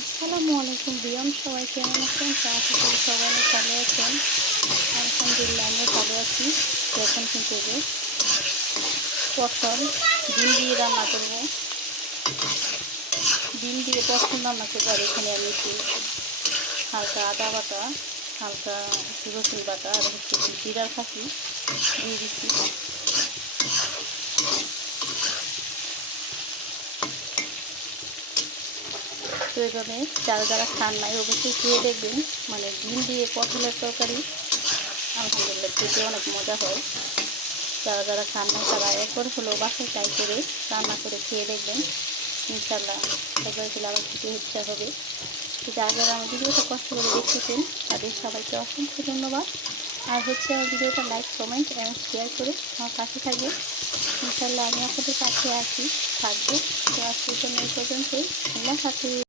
আসসালামু আলাইকুম বিয়ম, সবাই কেমন আছেন? আশা করি সবাই অনেক ভালো আছেন। আলহামদুলিল্লাহ আমিও ভালো আছি। এখন কিন্তু এই যে পটল ডিম দিয়ে রান্না করব। ডিম দিয়ে পটল রান্না করবো। আর এখানে আমি একটু হালকা আদা বাটা, হালকা একটু রসুন বাটা আর হচ্ছে একটু জিরার ফাঁকি দিয়ে দিচ্ছি। তো এইভাবে যারা যারা খান নাই অবশ্যই খেয়ে দেখবেন। মানে ডিম দিয়ে পটলের তরকারি আলহামদুলিল্লাহ খেতে অনেক মজা হয়। যারা যারা খান না তারা একবার হলেও বাসায় ট্রাই করে রান্না করে খেয়ে দেখবেন। ইনশাল্লাহ একবার খেলে আবার খেতে ইচ্ছা হবে। তো যারা যারা আমার ভিডিওটা কষ্ট করে দেখতেছেন তাদের সবাইকে অসংখ্য ধন্যবাদ। আর হচ্ছে আমার ভিডিওটা লাইক, কমেন্ট এবং শেয়ার করে আমার পাশে থাকবেন। ইনশাল্লাহ আমি আপনাদের পাশে আছি, থাকবো। তো আজকের জন্য এই পর্যন্তই। আল্লাহ হাফেজ।